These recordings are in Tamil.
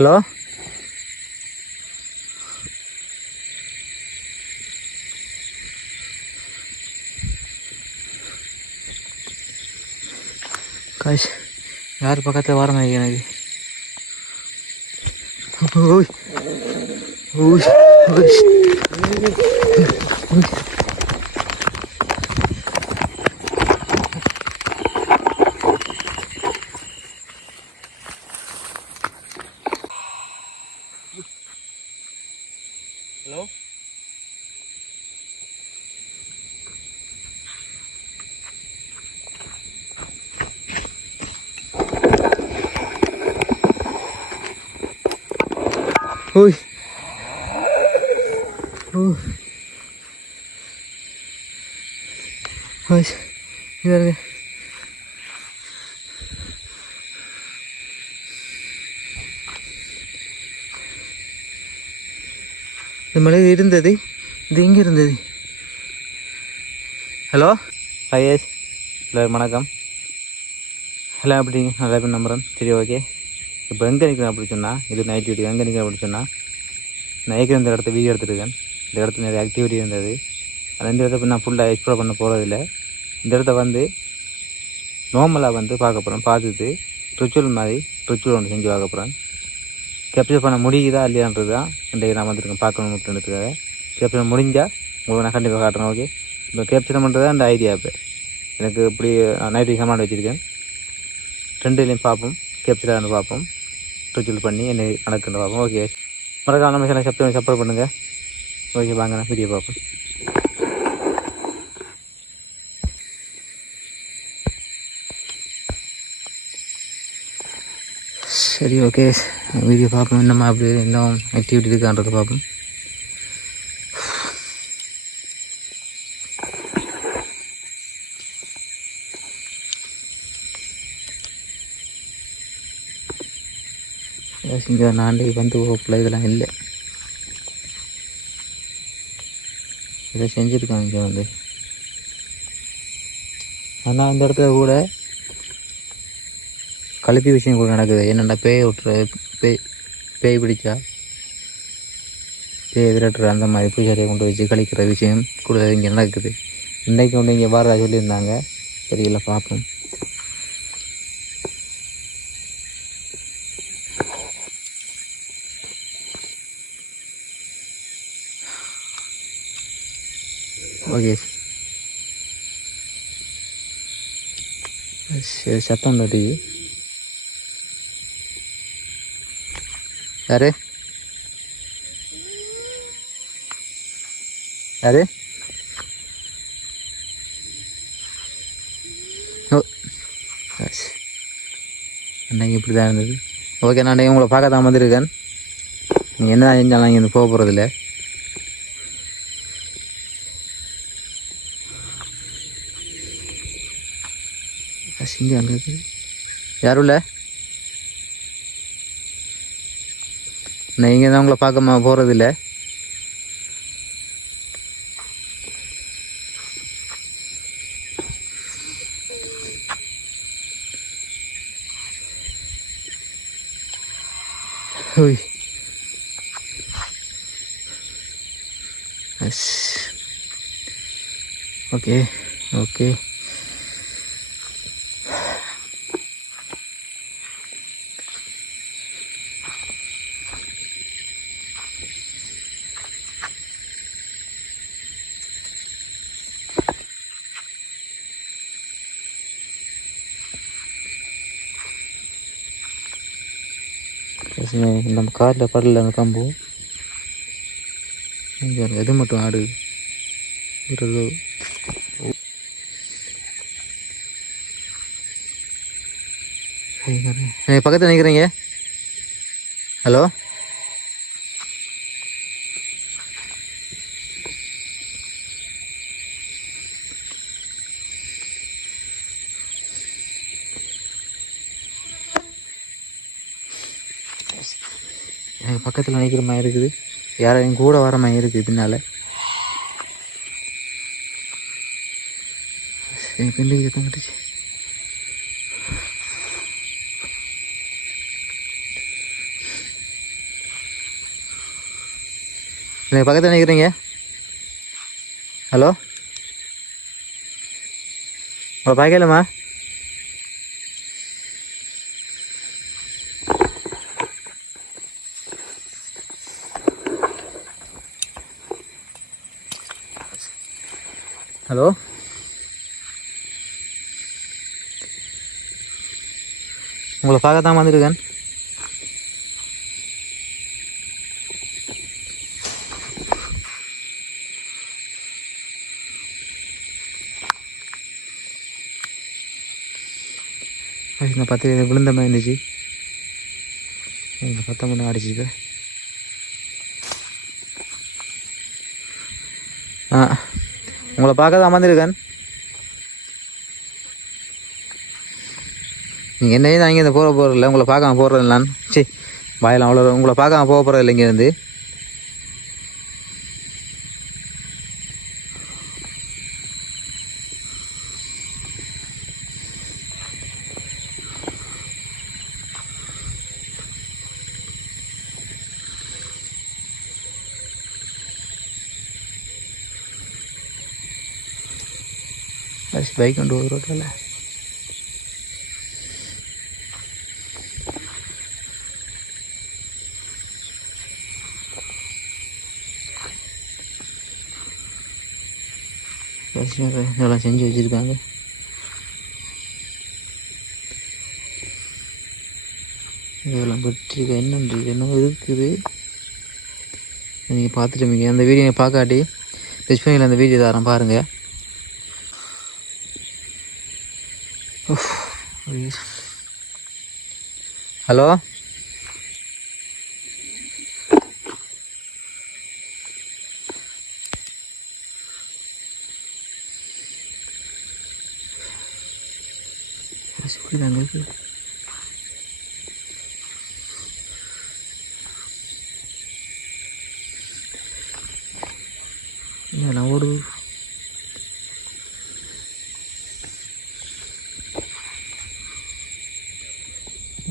ஹலோ காஷ் யார் பக்கத்தில் வர மாதிரி எனக்கு. ஓய் ஓய் ஓய் ஹலோ ஓய் ஓ ஓய் இதாக இருக்கு. இந்த மலை இருந்தது, இது எங்கே இருந்தது? ஹலோ ஐஎஸ் எல்லோரும் வணக்கம். எல்லாம் எப்படிங்க? நல்லா பேர் நம்புகிறேன். சரி ஓகே. இப்போ எங்கே நிற்கிறேன் அப்படி சொன்னால், இது நைட் டியூட்டி. எங்கே நிற்கிறேன் அப்படி சொன்னால், நான் ஏற்கனவே இந்த இடத்த வீடியோ எடுத்துருக்கேன். இந்த இடத்துல நிறைய ஆக்டிவிட்டி இருந்தது. ஆனால் இந்த இடத்த இப்போ நான் ஃபுல்லாக எக்ஸ்ப்ளோர் பண்ண போகிறதில்ல. இந்த இடத்த வந்து நார்மலாக வந்து பார்க்க போகிறேன். பார்த்துட்டு ரிச்சுவல் மாதிரி ரிச்சுவல் ஒன்று செஞ்சு பார்க்க போகிறேன். கேப்சர் பண்ண முடியுதா இல்லையான்றது தான் இன்றைக்கு நான் வந்துருக்கேன் பார்க்கணும் அப்படின்றதுக்காக. கேப்சர் முடிஞ்சால் உங்களுக்கு நான் கண்டிப்பாக காட்டுறேன். ஓகே, இப்போ கேப்சர் பண்ணுறது தான் இந்த ஐடியா. இப்போ எனக்கு இப்படி நைட்டு சமாண்ட் வச்சுருக்கேன். ரெண்டுலேயும் பார்ப்போம், கேப்சர் ஆகணும் பார்ப்போம், ரிச்சுவல் பண்ணி என்ன நடக்குன்னு பார்ப்போம். ஓகே, மறக்காம நம்ம சேனலை சப்போர்ட் பண்ணுங்கள். ஓகே, வாங்க நான் வீடியோ பார்ப்போம். சரி ஓகே, வீடியோ பார்ப்போம். நம்ம அப்படி இன்னும் ஆக்டிவிட்டி இருக்கான்றதை பார்ப்போம். இங்கே நான் வந்து ஓப்பில் இதெல்லாம் இல்லை, இதை செஞ்சுருக்காங்க இங்கே வந்து. ஆனால் இந்த இடத்துல கூட கழுப்பி விஷயம் கூட நடக்குது. என்னென்ன பேய் விட்டுற, பேய் பிடிச்சா பேய் விரட்டுற அந்த மாதிரி பூஜாரியை கொண்டு வச்சு கழிக்கிற விஷயம் கூட இங்கே நடக்குது. இன்றைக்கு கொண்டு இங்கே வாரதா சொல்லியிருந்தாங்க. தெரியல, பார்ப்போம். ஓகே, சரி, சத்தம் நடி யாரு யாரு? ஓ அன்னைக்கு இப்படி தான் இருந்தது. ஓகே, நான் உங்களை பார்க்க தான் வந்துருக்கேன். நீங்கள் என்ன தான் செஞ்சாலும் இங்கே போக போகிறதில்ல. சிங்க அங்கே இருக்குது. யாரும் இல்லை, நான் இங்கே தான் உங்களை பார்க்க போகிறதில்ல. ஓகே ஓகே, நம்ம காரில் படல அந்த கம்பு எது மட்டும் ஆடு பக்கத்தில் நிற்கிறீங்க. ஹலோ எனக்கு பக்கத்தில் நினைக்கிற மாதிரி இருக்குது. யாரும் கூட வர மாதிரி இருக்குது பின்னால். பின்னுக்கு சத்தம் கட்டுச்சு. நீங்கள் பக்கத்தில் நிற்கிறீங்க. ஹலோ, உங்களை பார்க்கலாமா? ஹலோ, உங்களை பார்க்கத்தான் வந்துருக்கேன். இந்த 10 விழுந்த மாதிரி இருந்துச்சு. இந்த 19 அடிச்சு. உங்களை பார்க்க தான் வந்திருக்கேன். நீங்கள் என்னையே தான் இங்கே இந்த போகிறதில்ல, உங்களை பார்க்காம போகிறதில்லான்னு சரி வாயலாம் அவ்வளோ. உங்களை பார்க்காம போக போகிறதில்ல இங்கேருந்து. பைக் கொண்டு ஒரு ரோட்டில் இதெல்லாம் செஞ்சு வச்சுருக்காங்க. இதெல்லாம் பற்றிருக்க என்னென்ன இருக்குது நீங்கள் பார்த்துட்டு அந்த வீடியோ பார்க்காட்டி டிஸ்பிளேயில் அந்த வீடியோ தரேன் பாருங்கள். ஹலோ, சொல்லிதாங்க இதெல்லாம் ஒரு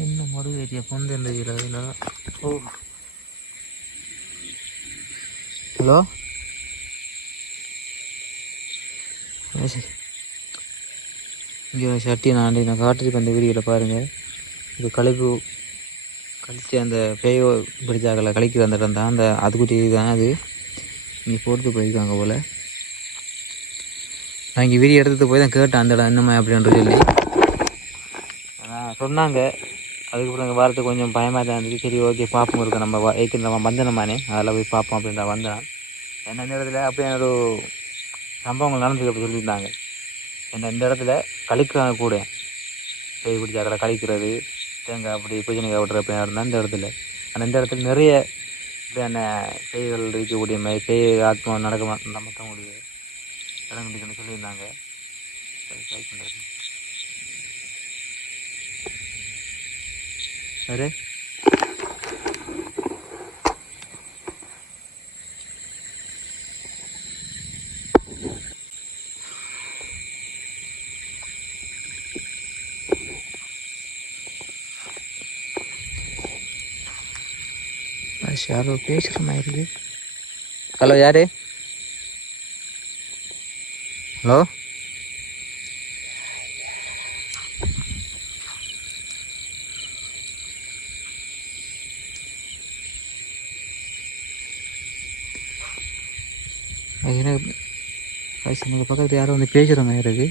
என்ன மறு ஏரியா பொந்தேன். ஓ ஹலோ, சரி இங்கே சட்டி நான் காட்டுறதுக்கு அந்த வீடியோவில் பாருங்கள். இது கழித்து அந்த பேய் பிடிச்சாக்கல கழிக்கு வந்துட்டு இருந்தான். அந்த அதுக்குட்டி தான் அது இங்கே போட்டு போயிருக்காங்க போல். நான் இங்கே வீடியோ எடுத்துகிட்டு போய் தான் கேட்டேன் அந்த இடம் என்னம்மா அப்படின்ற சொல்லி சொன்னாங்க. அதுக்கப்புறம் வரத்துக்கு கொஞ்சம் பயமாக தான் இருந்துச்சு. சரி ஓகே பார்ப்போம் இருக்கோம், நம்ம ஏற்கனவே நம்ம வந்தனமானே அதில் போய் பார்ப்போம் அப்படின்ற வந்தேன். ஏன்னா இந்த இடத்துல அப்படியே ஒரு சம்பவங்கள் நடந்துருக்கு அப்படி சொல்லியிருந்தாங்க. ஏன்னா இந்த இடத்துல கழிக்கிறாங்க கூட, பேய் பிடிச்சாக்கடை கழிக்கிறது, தேங்காய் அப்படி பூஜனைக்காய் விட்ற அப்படின்னா இருந்தால் இந்த இடத்துல. ஆனால் இந்த இடத்துல நிறைய இப்படியான பேய்கள் இருக்கக்கூடிய மாதிரி பேய் ஆத்மா நடக்க நமக்க முடியுது இடங்களுக்கு சொல்லியிருந்தாங்க. ட்ரை பண்ணுறது சரி. யாரோ பேசுகிற மாதிரி இருக்கு. ஹலோ, யாரு? ஹலோ, எனக்கு பக்கத்தில் யாரும் வந்து பேசுகிற மாதிரி இருக்கு.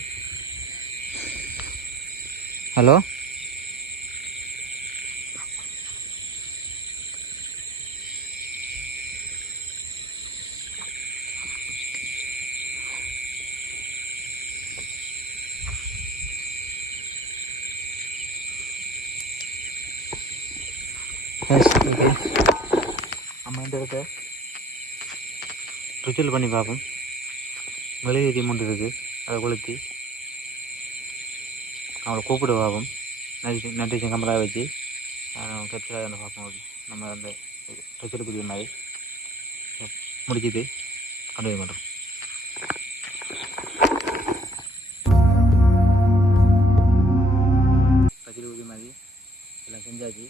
ஹலோ, ஓகே நம்ம இந்த இடத்த ரிச்சுவல் பண்ணி பார்ப்போம். மெழுகுதி மூண்டு இருக்குது, அதை கொளுத்தி அவளை கூப்பிட்டு பார்ப்போம். நட்டிச்சு கம்பலாக வச்சு கட்சியில் வந்து பார்ப்போம். ஓகே நம்ம அந்த ரிச்சுவல் பிடிக்கிற மாதிரி முடிச்சுட்டு கண்டினியூ பண்ணுறோம். கட்சியில் பிடிக்கிற மாதிரி எல்லாம் செஞ்சாச்சு.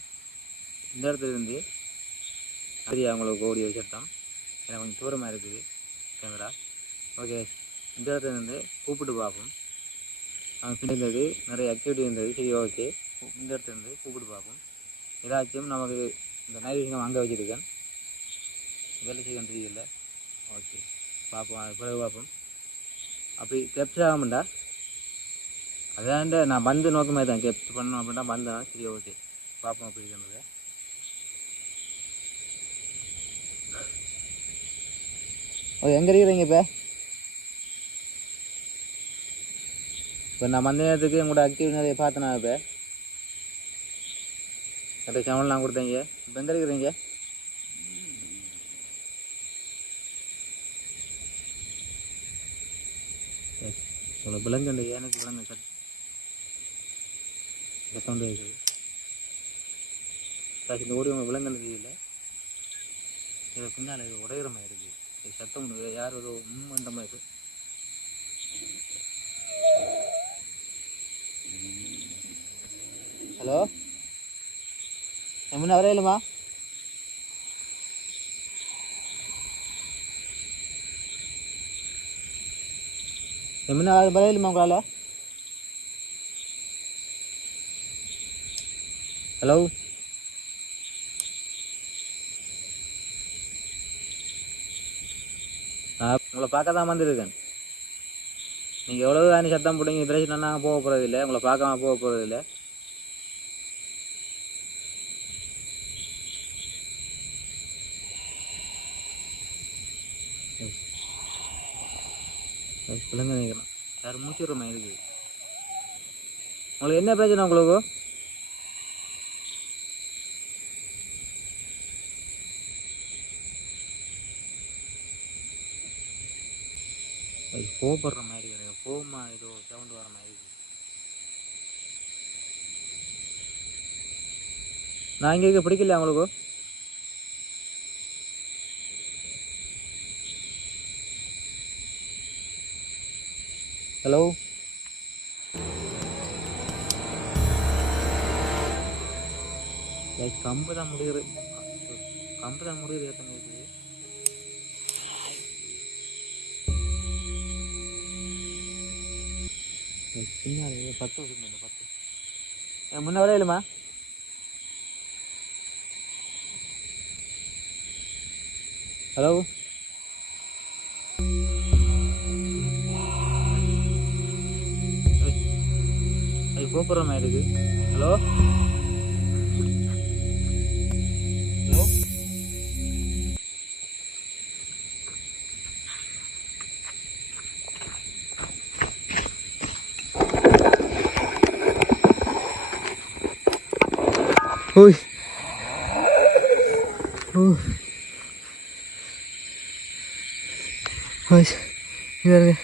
இந்த இடத்துல இருந்து சரியாக அவங்களுக்கு ஓடி வச்சிட்டோம். எனக்கு கொஞ்சம் தூரமாக இருக்குது கேமரா. ஓகே, இந்த இடத்துல இருந்து கூப்பிட்டு பார்ப்போம். அவன் பிடிந்தது நிறைய ஆக்டிவிட்டி இருந்தது. சரி, ஓகே, இந்த இடத்துல இருந்து கூப்பிட்டு பார்ப்போம். ஏதாச்சும் நமக்கு இந்த நைட் விஷயம் அங்கே வச்சுருக்கேன், வேலை செய்ய தெரியல. ஓகே, பார்ப்போம், அது பிறகு பார்ப்போம். அப்படி கேப்சர் ஆகாமண்டா அதாண்ட நான் பந்து நோக்கமாக தான் கேப்சர் பண்ணணும் அப்படின்னா பந்தான். சரி, ஓகே, பார்ப்போம் அப்படி இருக்கிறது. ஓகே, எங்கே இருக்கிறீங்க இப்போ நான் மந்த நேரத்துக்கு உங்களோட ஆக்டிவிட்டி நிறைய பார்த்தேன். இப்போ நிறைய சமல்லாம் கொடுத்தீங்க. இப்போ எங்கே இருக்கிறீங்க? உங்களை விலங்குண்டு, எனக்கு விலங்கு சத்தம் இருக்குது. இந்த ஓடி உங்கள் விலங்குன்னு தெரியல. இதை பின்னால் இது உடையிற மாதிரி இருக்குது. சத்தம் யார் ஒரு அந்த மாதிரி. ஹலோ, எம்மனா வரையிலுமா? எம்மனா வரையிலுமா உங்களால்? ஹலோ, நான் உங்களை பார்க்க தான் வந்துருக்கேன். நீங்கள் எவ்வளோ தானே சத்தம் போட்டீங்க, பிரச்சனை நாங்கள் போக போகிறதில்லை, உங்களை பார்க்காம போக போகிறதில்லை. பிள்ளைங்க நினைக்கிறேன் யாரும் மூச்சுடுற மாதிரி இருக்குது. உங்களுக்கு என்ன பிரச்சனை? உங்களுக்கு கோபப்படுற மாதிரி இருக்குது. கோபமா ஏதோ சவுண்டு வர மாதிரி இருக்குது. நான் இங்கே இருக்க பிடிக்கல உங்களுக்கு? ஹலோ, கம்பு தான் முடியுது, கம்பு தான் முடியுது. ஏற்ற இருக்குது. பின்னாடி 10 வருஷம் 10 முன்ன வரையிலுமா? ஹலோ, அது கூப்பிட்ற மாதிரி இருக்கு. ஹலோ, ஹலோ, ஓய் ஓய் இதாருங்க.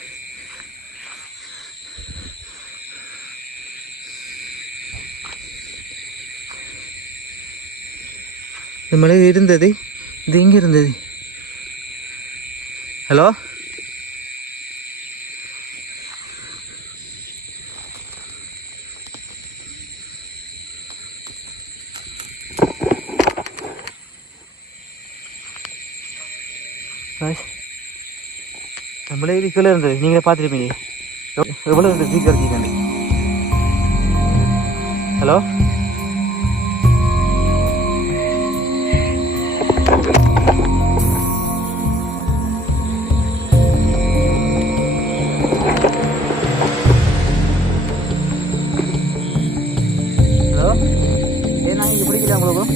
இந்த மலை இருந்தது, இது எங்கே இருந்தது? ஹலோ, நம்மளே கீழே இருந்தது, நீங்களே பார்த்துருப்பீங்க எவ்வளோ இருந்தது. ஸ்பீக்கர் வச்சுக்கண்டு. ஹலோ, ஹலோ, ஏன்னா இது பிடிக்கல உங்களுக்கு?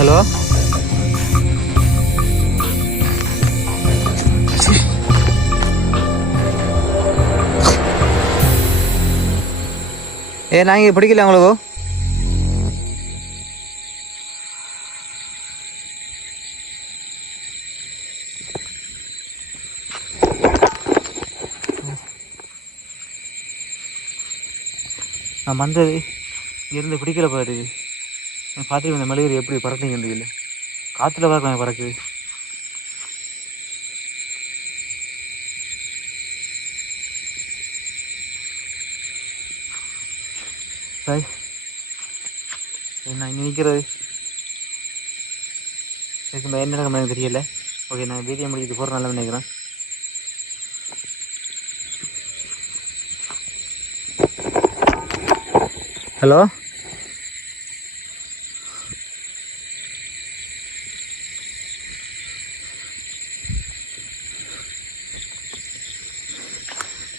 ஹலோ, நான் இங்கே பிடிக்கல உங்களுக்கு? நான் வந்தது இங்கேருந்து பிடிக்கல பாரு. பார்த்துட்டு இந்த மெழுகு எப்படி பறக்குங்க இல்லை காற்றுல பார்க்கலாம் பறக்குது. சாய் நான் இங்கே நிற்கிறது இதுக்கு என்ன நடக்கும் எனக்கு தெரியல. ஓகே நான் வீடியோ முடிக்கிட்டு போகிற நல்லா நினைக்கிறேன். ஹலோ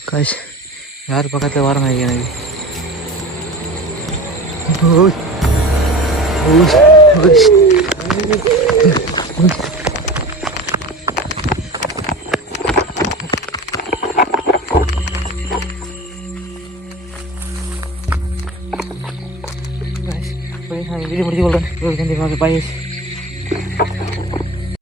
காஷ் யார் பக்கத்தில் வர மாதிரி எனக்கு. வீடியோ முடிச்சு கொள்கிறேன். பாய்.